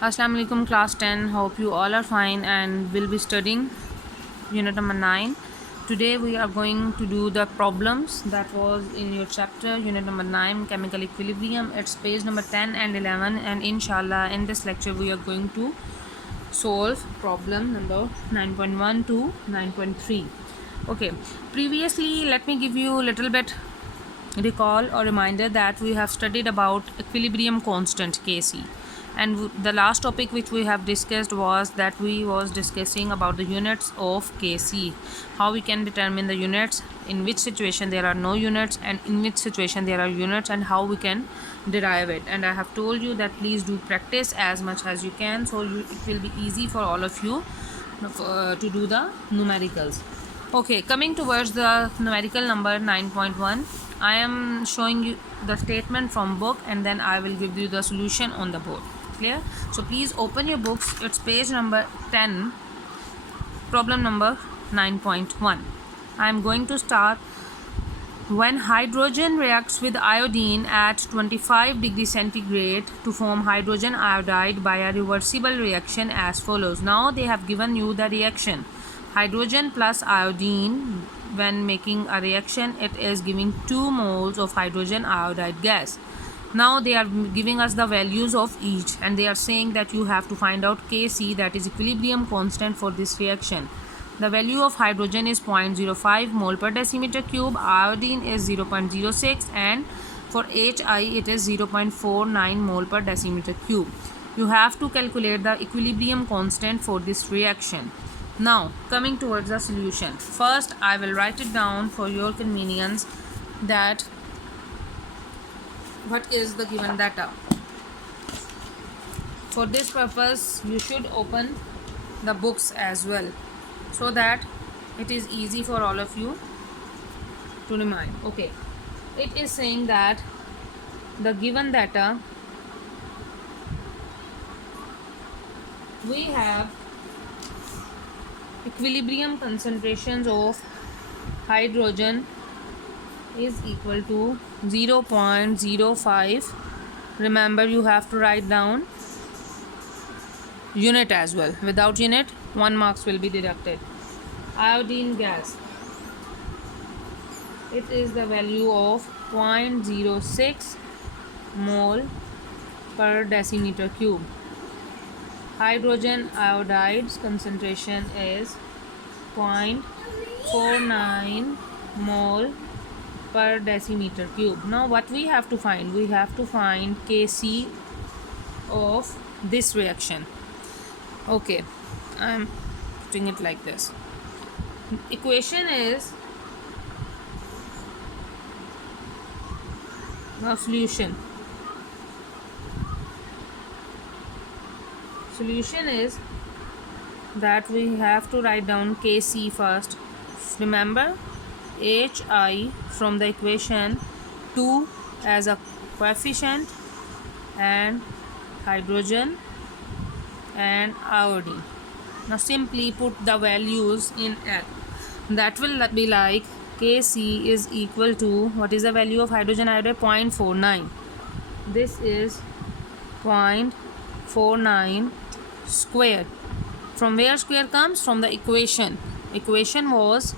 Assalamu alaikum class 10. Hope you all are fine and will be studying unit number 9. Today we are going to do the problems that was in your chapter unit number 9 chemical equilibrium. It's page number 10 and 11, and inshallah in this lecture we are going to solve problem number 9.1 to 9.3. Okay, previously let me give you a little bit recall or reminder that we have studied about equilibrium constant Kc, and the last topic which we have discussed was that we was discussing about the units of Kc, how we can determine the units, in which situation there are no units and in which situation there are units, and how we can derive it. And I have told you that please do practice as much as you can, so it will be easy for all of you to do the numericals. Okay, coming towards the numerical number 9.1, I am showing you the statement from book and then I will give you the solution on the board. Clear? So please open your books. It's page number 10, problem number 9.1. I am going to start. When hydrogen reacts with iodine at 25 degrees centigrade to form hydrogen iodide by a reversible reaction as follows. Now they have given you the reaction. Hydrogen plus iodine, when making a reaction, it is giving 2 moles of hydrogen iodide gas. Now they are giving us the values of each, and they are saying that you have to find out Kc, that is equilibrium constant for this reaction. The value of hydrogen is 0.05 mole per decimeter cube, iodine is 0.06, and for Hi it is 0.49 mole per decimeter cube. You have to calculate the equilibrium constant for this reaction. Now coming towards the solution. First I will write it down for your convenience that what is the given data. For this purpose you should open the books as well, so that it is easy for all of you to remind. Okay, it is saying that the given data, we have equilibrium concentrations of hydrogen is equal to 0.05. remember you have to write down unit as well. Without unit 1 marks will be deducted. Iodine gas, it is the value of 0.06 mole per decimeter cube. Hydrogen iodide's concentration is 0.49 mole per decimeter cube. Now what we have to find? We have to find Kc of this reaction. Okay, I am putting it like this. Equation is the solution. Solution is that we have to write down Kc first. Remember Hi from the equation 2 as a coefficient, and hydrogen and iodine. Now simply put the values in L. That will be like Kc is equal to, what is the value of hydrogen iodide? 0.49. This is 0.49 square. From where square comes? From the equation. Equation was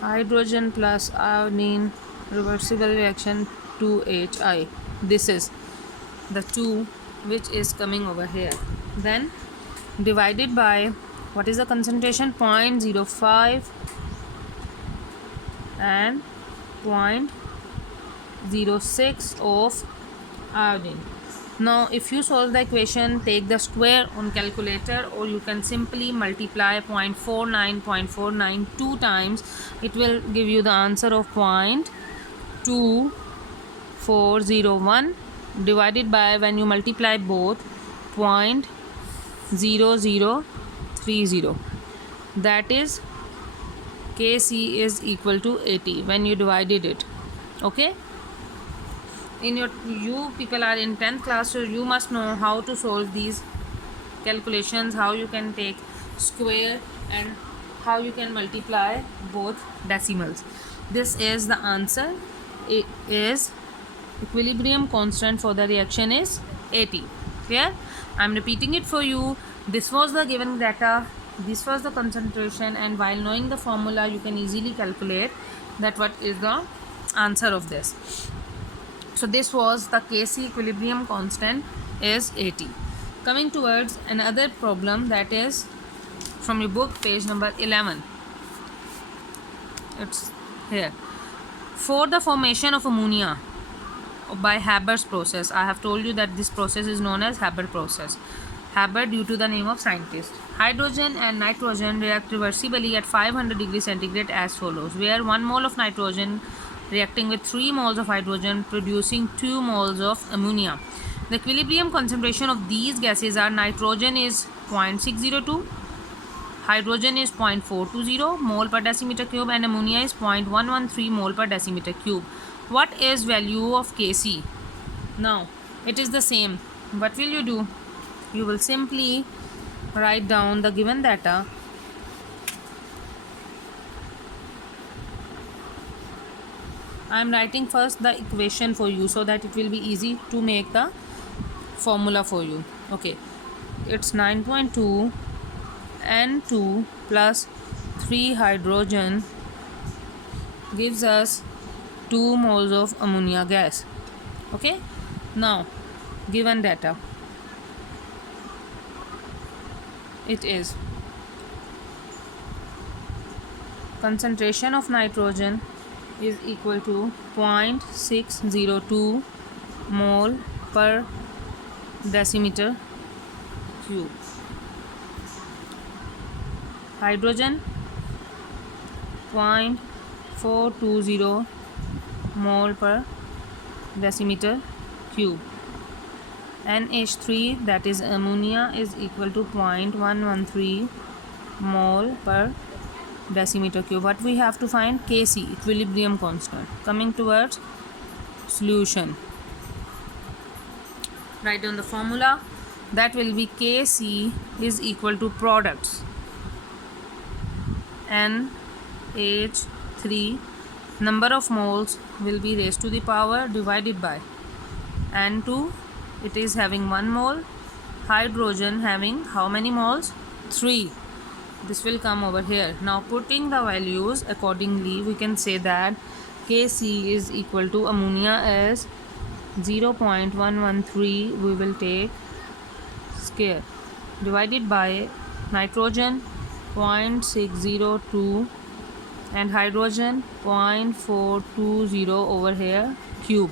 hydrogen plus iodine reversible reaction 2Hi. This is the 2 which is coming over here. Then divided by, what is the concentration? 0.05 and 0.06 of iodine. Now if you solve the equation, take the square on calculator, or you can simply multiply 0.49 2 times. It will give you the answer of 0.2401 divided by, when you multiply both, 0.0030. that is Kc is equal to 80 when you divided it. Okay, you people are in 10th class, so you must know how to solve these calculations, how you can take square and how you can multiply both decimals. This is the answer. It is equilibrium constant for the reaction is 80. Clear? I am repeating it for you. This was the given data, this was the concentration, and while knowing the formula you can easily calculate that what is the answer of this. So this was the Kc equilibrium constant is 80. Coming towards another problem, that is from your book, page number 11. It's here. For the formation of ammonia by Haber's process, I have told you that this process is known as Haber process. Haber due to the name of scientist. Hydrogen and nitrogen react reversibly at 500 degrees centigrade as follows, where 1 mole of nitrogen reacting with 3 moles of hydrogen producing 2 moles of ammonia. The equilibrium concentration of these gases are: nitrogen is 0.602, hydrogen is 0.420 mole per decimeter cube, and ammonia is 0.113 mole per decimeter cube. What is value of Kc? Now it is the same. What will you do? You will simply write down the given data. I am writing first the equation for you so that it will be easy to make the formula for you. Okay, it's 9.2 N2 plus 3 hydrogen gives us 2 moles of ammonia gas. Okay, now given data, it is concentration of nitrogen is equal to 0.602 mole per decimeter cube. Hydrogen 0.420 mole per decimeter cube. NH3, that is ammonia, is equal to 0.113 mole per decimeter cube. What we have to find? Kc, equilibrium constant. Coming towards solution, write down the formula. That will be Kc is equal to products NH3, number of moles will be raised to the power divided by N2, it is having 1 mole, hydrogen having how many moles? 3. This will come over here. Now putting the values accordingly, we can say that Kc is equal to ammonia as 0.113, we will take square, divided by nitrogen 0.602 and hydrogen 0.420 over here cube.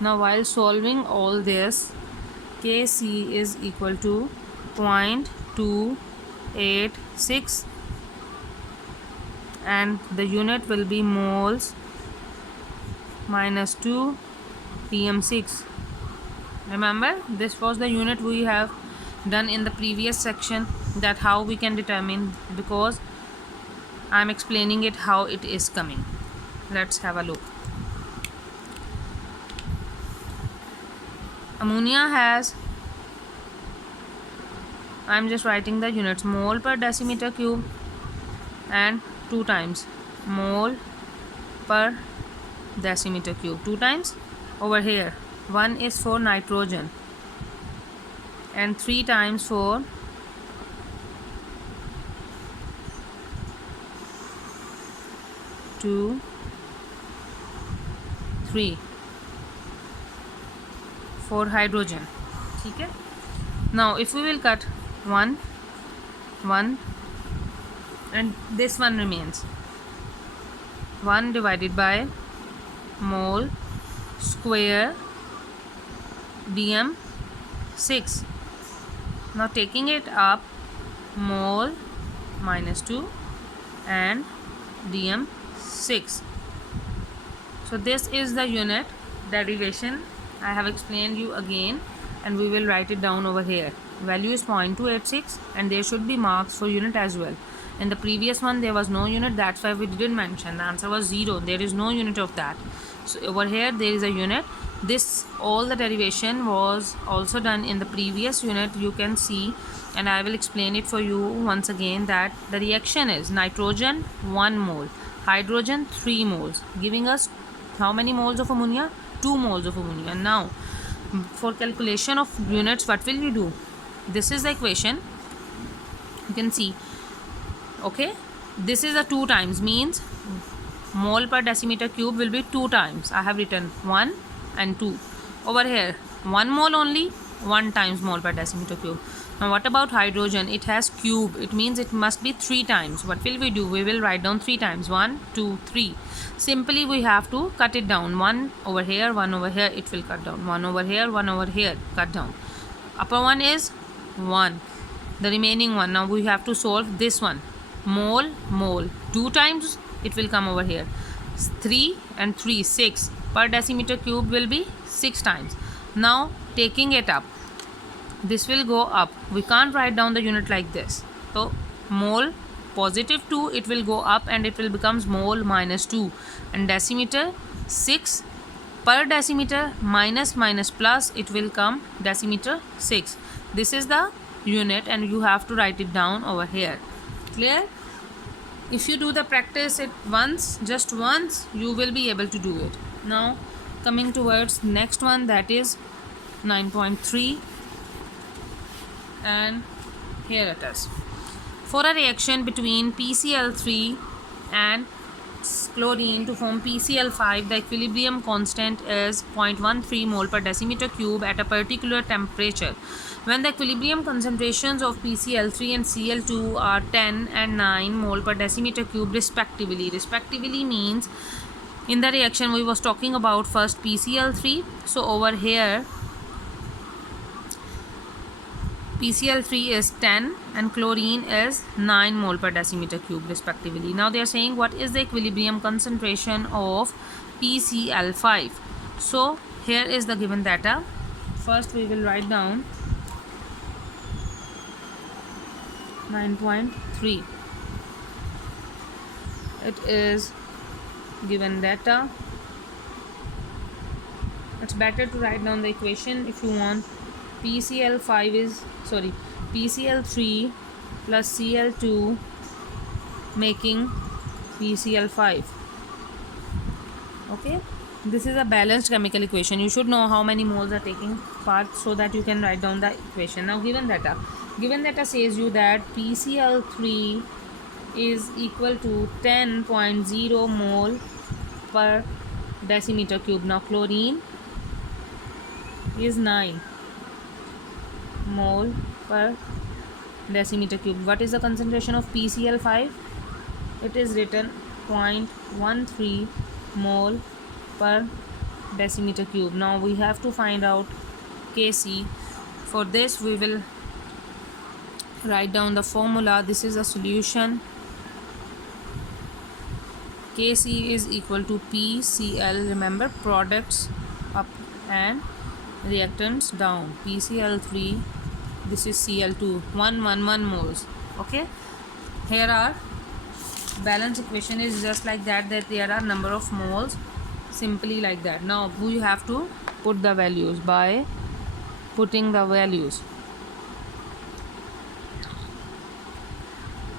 Now while solving all this, Kc is equal to 0.286 and the unit will be moles minus 2 pm6. Remember, this was the unit we have done in the previous section, that how we can determine, because I am explaining it how it is coming. Let's have a look. Ammonia has, I am just writing the units, mole per decimeter cube and 2 times mole per decimeter cube, 2 times over here. 1 is for nitrogen and 3 times for two, 3 for hydrogen. Okay. Now if we will cut 1 and this one remains, 1 divided by mole square dm6. Now taking it up, mole minus 2 and dm6. So this is the unit derivation. I have explained you again and we will write it down over here. Value is 0.286 and there should be marks for unit as well. In the previous one there was no unit, that's why we didn't mention. The answer was 0. There is no unit of that. So over here there is a unit. This, all the derivation was also done in the previous unit, you can see, and I will explain it for you once again, that the reaction is nitrogen 1 mole, hydrogen 3 moles, giving us how many moles of ammonia? 2 moles of ammonia. Now for calculation of units, what will you do? This is the equation, you can see. Okay, this is a 2 times, means mole per decimeter cube will be 2 times. I have written 1 and 2. Over here 1 mole only, 1 times mole per decimeter cube. Now what about hydrogen? It has cube, it means it must be 3 times. What will we do? We will write down 3 times, 1 2 3. Simply we have to cut it down. 1 over here, 1 over here, it will cut down. 1 over here, 1 over here, cut down. Upper one is 1, the remaining one. Now we have to solve this one. Mole, mole, 2 times it will come over here. 3 and 3, 6. Per decimeter cube will be 6 times. Now taking it up, this will go up. We can't write down the unit like this. So mole positive 2, it will go up and it will becomes mole minus 2. And decimeter 6, per decimeter minus minus plus, it will come decimeter 6. This is the unit and you have to write it down over here. Clear? If you do the practice it once, just once, you will be able to do it. Now coming towards next one, that is 9.3, and here it is. For a reaction between PCl3 and chlorine to form PCl5, the equilibrium constant is 0.13 mole per decimeter cube at a particular temperature. When the equilibrium concentrations of PCl3 and Cl2 are 10 and 9 mole per decimeter cube respectively. Respectively means in the reaction we was talking about first PCl3. So over here PCl3 is 10 and chlorine is 9 mole per decimeter cube respectively. Now they are saying what is the equilibrium concentration of PCl5. So here is the given data. First we will write down 9.3. It is given data. It's better to write down the equation if you want. PCl3 plus Cl2 making PCl5. Okay, this is a balanced chemical equation. You should know how many moles are taking part so that you can write down the equation. Now given data says you that PCl3 is equal to 10.0 mole per decimeter cube. Now chlorine is 9 mole per decimeter cube. What is the concentration of PCl5? It is written 0.13 mole per decimeter cube. Now we have to find out Kc. For this we will write down the formula. This is a solution. Kc is equal to PCl. Remember, products up and reactants down. PCl3, this is Cl2, 111 moles. Okay, here are balance equation is just like that there are number of moles, simply like that. Now we have to put the values by putting the values.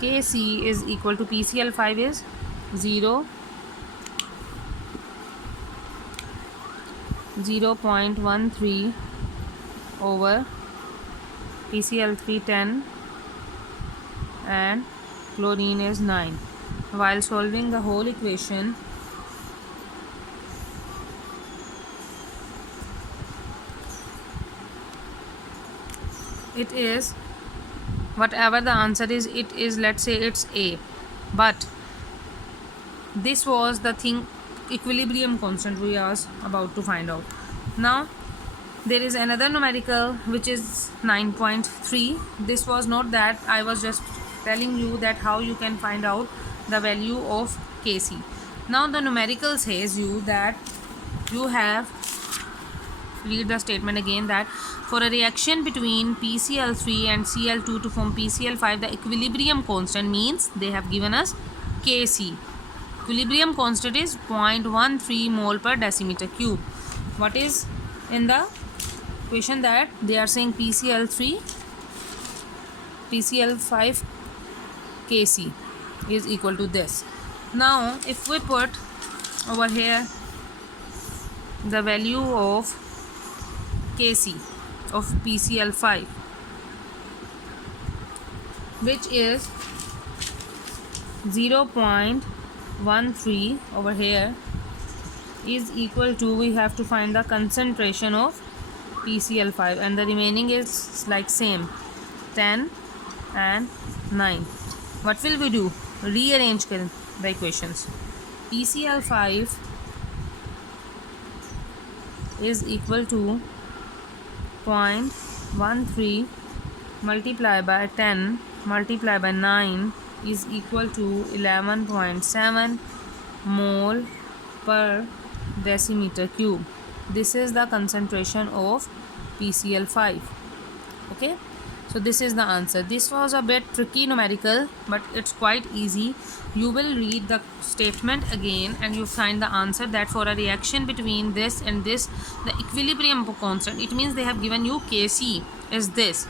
Kc is equal to PCl5 is 0.13 over PCl3 10 and chlorine is 9. While solving the whole equation, it is whatever the answer is, it is, let's say it's A, but this was the thing, equilibrium constant we are about to find out. Now there is another numerical which is 9.3. This was not that, I was just telling you that how you can find out the value of Kc. Now the numerical says you that you have, read the statement again, that for a reaction between PCl3 and Cl2 to form PCl5, the equilibrium constant means they have given us Kc. Equilibrium constant is 0.13 mole per decimeter cube. What is in the equation? That they are saying PCl5 Kc is equal to this. Now if we put over here the value of Kc of PCl5, which is 0.13 over here, is equal to, we have to find the concentration of PCl5, and the remaining is like same, 10 and 9. What will we do? Rearrange the equations. PCl5 is equal to 0.13 multiplied by 10 multiplied by 9 is equal to 11.7 mole per decimeter cube. This is the concentration of PCl5. Okay, so this is the answer. This was a bit tricky numerical, but it's quite easy. You will read the statement again and you find the answer, that for a reaction between this and this, the equilibrium constant, it means they have given you Kc is this.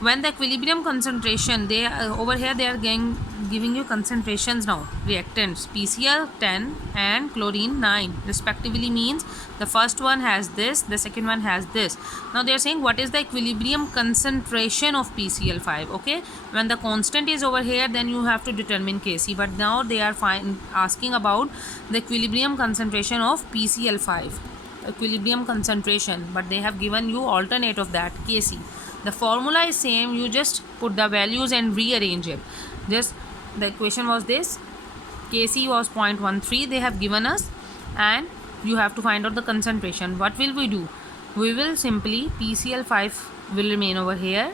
When the equilibrium concentration, they over here they are giving you concentrations now, reactants PCl 10 and chlorine 9 respectively, means the first one has this, the second one has this. Now they are saying what is the equilibrium concentration of PCl5. Okay, when the constant is over here, then you have to determine Kc, but now they are asking about the equilibrium concentration of PCl5, equilibrium concentration, but they have given you alternate of that, Kc. The formula is same, you just put the values and rearrange it. Just the equation was this, Kc was 0.13 they have given us, and you have to find out the concentration. What will we do? We will simply, PCl5 will remain over here,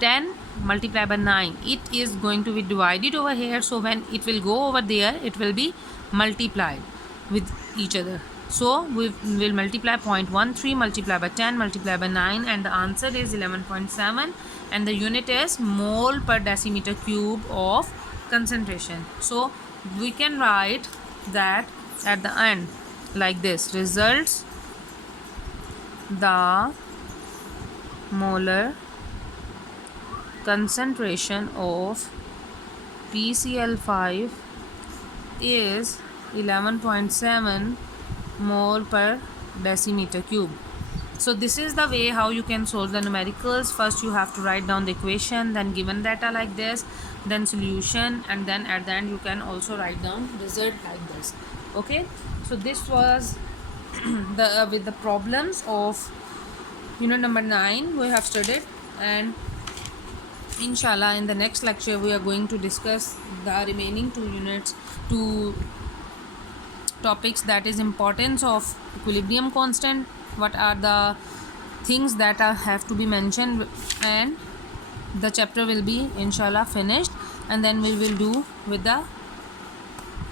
10 multiplied by 9, it is going to be divided over here, so when it will go over there, it will be multiplied with each other. So we will multiply 0.13 multiplied by 10 multiplied by 9, and the answer is 11.7, and the unit is mole per decimeter cube of concentration. So we can write that at the end like this: results, the molar concentration of PCl5 is 11.7 mole per decimeter cube. So this is the way how you can solve the numericals. First you have to write down the equation, then given data like this, then solution, and then at the end you can also write down result like this. Okay, so this was the with the problems of unit number 9 we have studied, and inshallah in the next lecture we are going to discuss the remaining two topics, that is importance of equilibrium constant, what are the things that have to be mentioned, and the chapter will be inshallah finished, and then we will do with the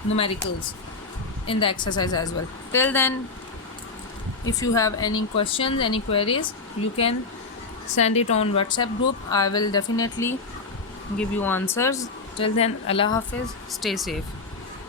numericals in the exercise as well. Till then, if you have any questions, any queries, you can send it on WhatsApp group. I will definitely give you answers. Till then, Allah Hafiz, stay safe.